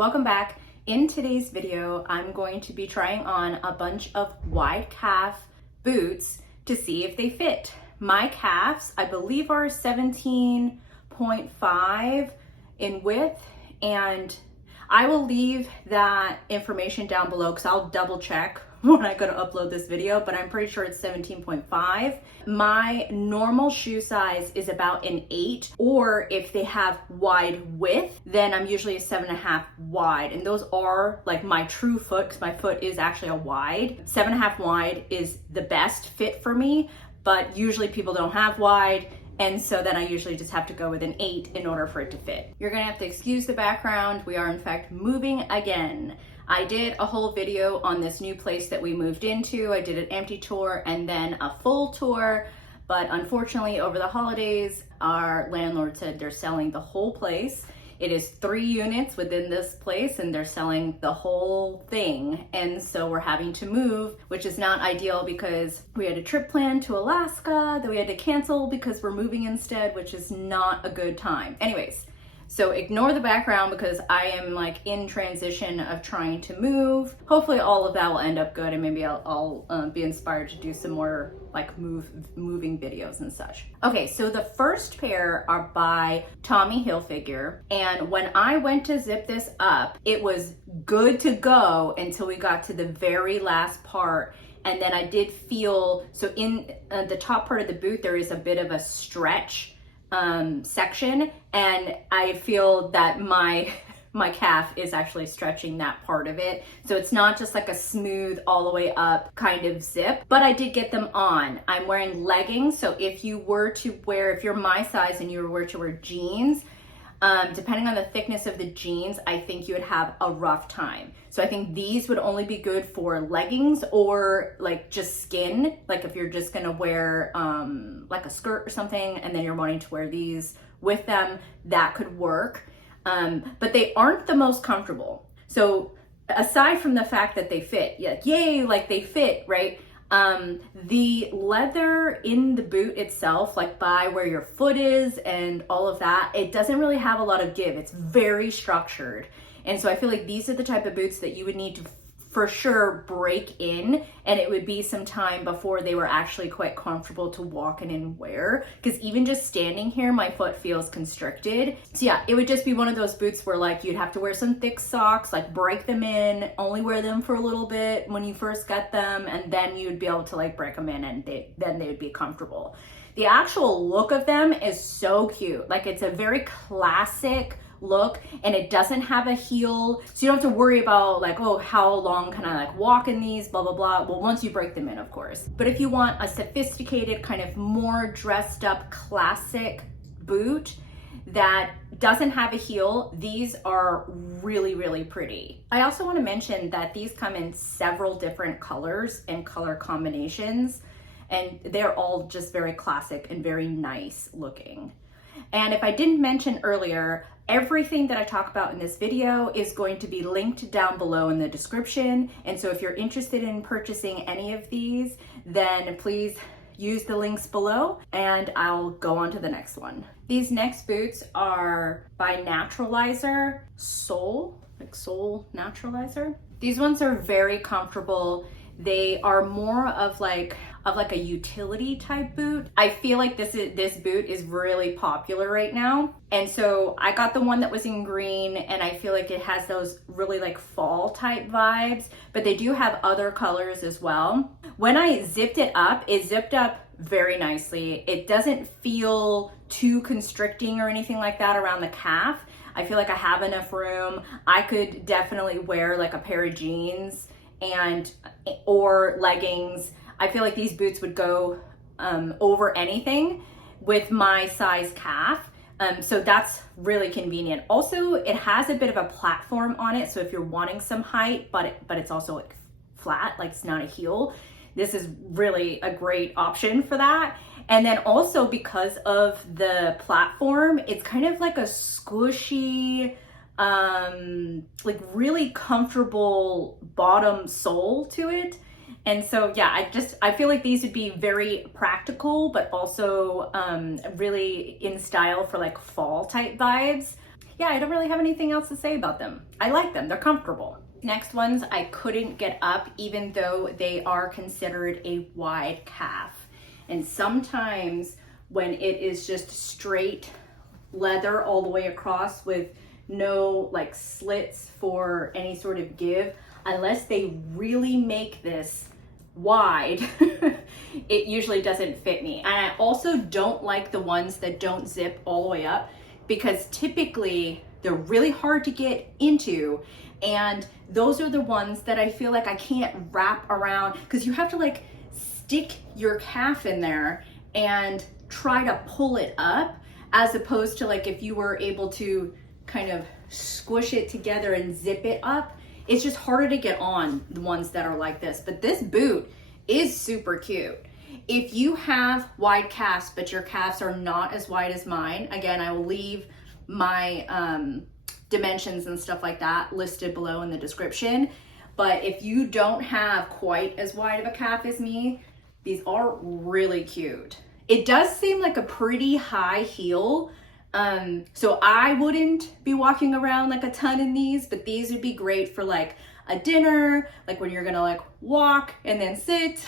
Welcome back. In today's video, I'm going to be trying on a bunch of wide calf boots to see if they fit. My calves, I believe, are 17.5 in width, and I will leave that information down below because I'll double check when I go to upload this video, but I'm pretty sure it's 17.5. My normal shoe size is about an 8, or if they have wide width, then I'm usually a 7.5 wide. And those are like my true foot, because my foot is actually a wide. 7.5 wide is the best fit for me, but usually people don't have wide. And so then I usually just have to go with an 8 in order for it to fit. You're gonna have to excuse the background. We are in fact moving again. I did a whole video on this new place that we moved into. I did an empty tour and then a full tour, but unfortunately over the holidays, our landlord said they're selling the whole place. It is 3 units within this place and they're selling the whole thing. And so we're having to move, which is not ideal because we had a trip planned to Alaska that we had to cancel because we're moving instead, which is not a good time. Anyways, so ignore the background because I am like in transition of trying to move. Hopefully all of that will end up good and maybe I'll be inspired to do some more like moving videos and such. Okay, so the first pair are by Tommy Hilfiger. And when I went to zip this up, it was good to go until we got to the very last part. And then I did feel, so in the top part of the boot, there is a bit of a stretch section, and I feel that my calf is actually stretching that part of it. So it's not just like a smooth all the way up kind of zip, but I did get them on. I'm wearing leggings. So if you're my size and you were to wear jeans, depending on the thickness of the jeans, I think you would have a rough time. So I think these would only be good for leggings or like just skin. Like if you're just gonna wear like a skirt or something and then you're wanting to wear these with them, that could work. But they aren't the most comfortable. So aside from the fact that they fit, yeah, yay, like they fit, right? The leather in the boot itself, like by where your foot is and all of that, it doesn't really have a lot of give. It's very structured. And so I feel like these are the type of boots that you would need to for sure break in, and it would be some time before they were actually quite comfortable to walk in and wear, because even just standing here my foot feels constricted. So yeah, it would just be one of those boots where like you'd have to wear some thick socks, like break them in, only wear them for a little bit when you first get them, and then you'd be able to like break them in and then they would be comfortable. The actual look of them is so cute. Like it's a very classic look, and it doesn't have a heel, so you don't have to worry about like, oh, how long can I like walk in these, blah blah blah. Well, once you break them in, of course. But if you want a sophisticated, kind of more dressed up classic boot that doesn't have a heel, these are really, really pretty. I also want to mention that these come in several different colors and color combinations, and they're all just very classic and very nice looking. And if I didn't mention earlier, everything that I talk about in this video is going to be linked down below in the description. And so if you're interested in purchasing any of these, then please use the links below and I'll go on to the next one. These next boots are by Naturalizer Sole, like Sole Naturalizer. These ones are very comfortable. They are more of like a utility type boot. I feel like this boot is really popular right now. And so I got the one that was in green, and I feel like it has those really like fall type vibes, but they do have other colors as well. When I zipped it up very nicely. It doesn't feel too constricting or anything like that around the calf. I feel like I have enough room. I could definitely wear like a pair of jeans or leggings. I feel like these boots would go over anything with my size calf. So that's really convenient. Also, it has a bit of a platform on it. So if you're wanting some height, but it's also like flat, like it's not a heel, this is really a great option for that. And then also because of the platform, it's kind of like a squishy, like really comfortable bottom sole to it. And so, yeah, I feel like these would be very practical, but also really in style for like fall type vibes. yeah, I don't really have anything else to say about them. I like them, they're comfortable. Next ones I couldn't get up, even though they are considered a wide calf. And sometimes when it is just straight leather all the way across with no like slits for any sort of give, unless they really make this wide, it usually doesn't fit me. And I also don't like the ones that don't zip all the way up, because typically they're really hard to get into, and those are the ones that I feel like I can't wrap around, because you have to like stick your calf in there and try to pull it up, as opposed to like if you were able to kind of squish it together and zip it up. It's just harder to get on the ones that are like this. But this boot is super cute. If you have wide calves, but your calves are not as wide as mine, again, I will leave my dimensions and stuff like that listed below in the description. But if you don't have quite as wide of a calf as me, these are really cute. It does seem like a pretty high heel. So I wouldn't be walking around like a ton in these, but these would be great for like a dinner, like when you're gonna like walk and then sit.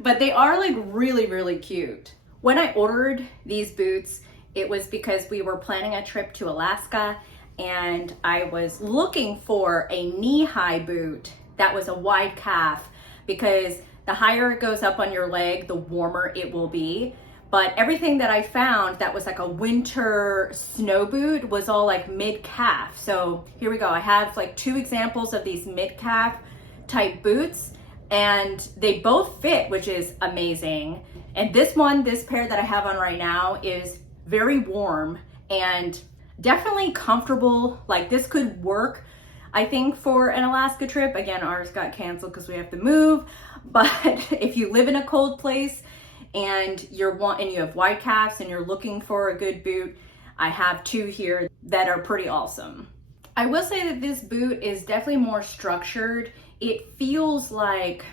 But they are like really, really cute. When I ordered these boots, it was because we were planning a trip to Alaska, and I was looking for a knee-high boot that was a wide calf, because the higher it goes up on your leg, the warmer it will be. But everything that I found that was like a winter snow boot was all like mid-calf. So here we go. I have like 2 examples of these mid-calf type boots, and they both fit, which is amazing. And this pair that I have on right now is very warm and definitely comfortable. Like this could work, I think, for an Alaska trip. Again, ours got canceled because we have to move. But if you live in a cold place and you have wide calves and you're looking for a good boot, I have 2 here that are pretty awesome. I will say that this boot is definitely more structured. It feels like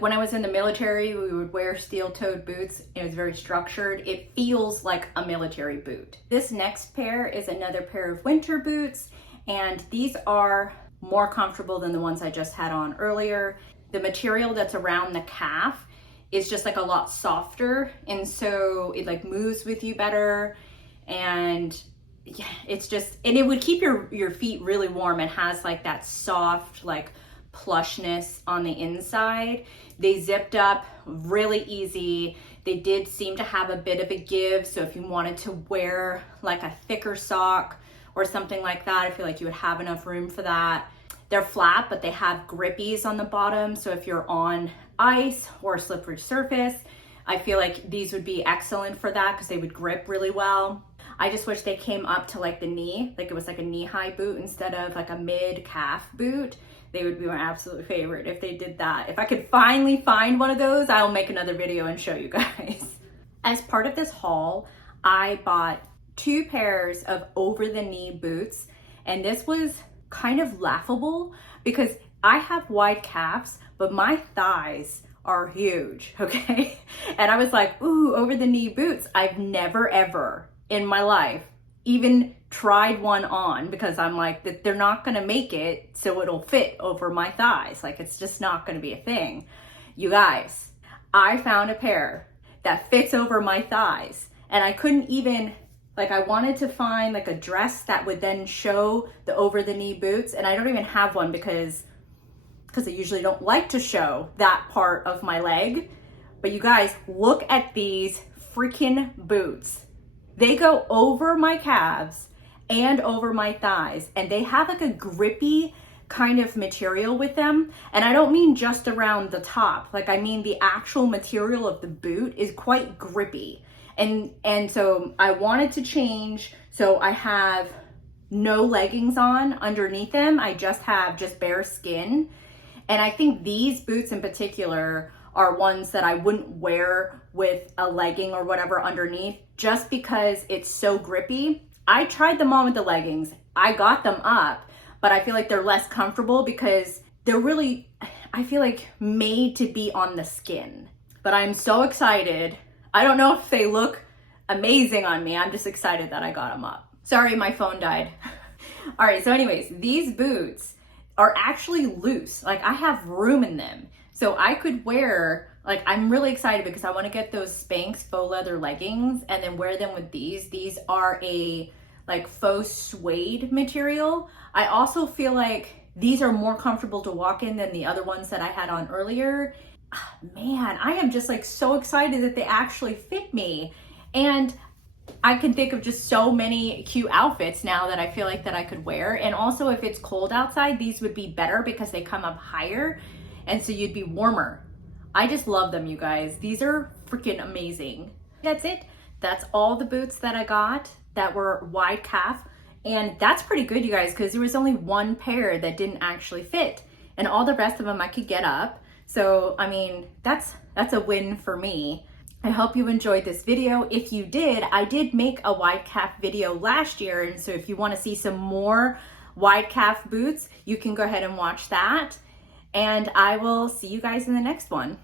when I was in the military, we would wear steel-toed boots. It was very structured. It feels like a military boot. This next pair is another pair of winter boots, and these are more comfortable than the ones I just had on earlier. The material that's around the calf is just like a lot softer, and so it like moves with you better, and yeah, it's just, and it would keep your feet really warm. It has like that soft like plushness on the inside. They zipped up really easy. They did seem to have a bit of a give, so if you wanted to wear like a thicker sock or something like that, I feel like you would have enough room for that. They're flat, but they have grippies on the bottom, so if you're on ice or a slippery surface, I feel like these would be excellent for that because they would grip really well. I just wish they came up to like the knee, like it was like a knee-high boot instead of like a mid-calf boot. They would be my absolute favorite if they did that. If I could finally find one of those, I'll make another video and show you guys. As part of this haul, I bought 2 pairs of over-the-knee boots, and this was kind of laughable because I have wide calves, but my thighs are huge, okay? And I was like, ooh, over-the-knee boots. I've never ever in my life even tried one on, because I'm like, that they're not gonna make it so it'll fit over my thighs. Like, it's just not gonna be a thing. You guys, I found a pair that fits over my thighs, and I couldn't even, like, I wanted to find like a dress that would then show the over-the-knee boots, and I don't even have one because I usually don't like to show that part of my leg. But you guys, look at these freaking boots. They go over my calves and over my thighs, and they have like a grippy kind of material with them. And I don't mean just around the top, like I mean the actual material of the boot is quite grippy. And so I wanted to change, so I have no leggings on underneath them. I just have bare skin. And I think these boots in particular are ones that I wouldn't wear with a legging or whatever underneath, just because it's so grippy. I tried them on with the leggings. I got them up, but I feel like they're less comfortable because they're really, I feel like, made to be on the skin. But I'm so excited. I don't know if they look amazing on me. I'm just excited that I got them up. Sorry, my phone died. All right, so anyways, these boots are actually loose. Like I have room in them. So I could wear, like I'm really excited because I want to get those Spanx faux leather leggings and then wear them with these. These are a like faux suede material. I also feel like these are more comfortable to walk in than the other ones that I had on earlier. Man, I am just like so excited that they actually fit me. And I can think of just so many cute outfits now that I feel like that I could wear. And also if it's cold outside, these would be better because they come up higher and so you'd be warmer. I just love them, you guys. These are freaking amazing. That's it. That's all the boots that I got that were wide calf. And that's pretty good, you guys, because there was only one pair that didn't actually fit. And all the rest of them I could get up. So, I mean, that's a win for me. I hope you enjoyed this video. If you did, I did make a wide calf video last year. And so if you want to see some more wide calf boots, you can go ahead and watch that. And I will see you guys in the next one.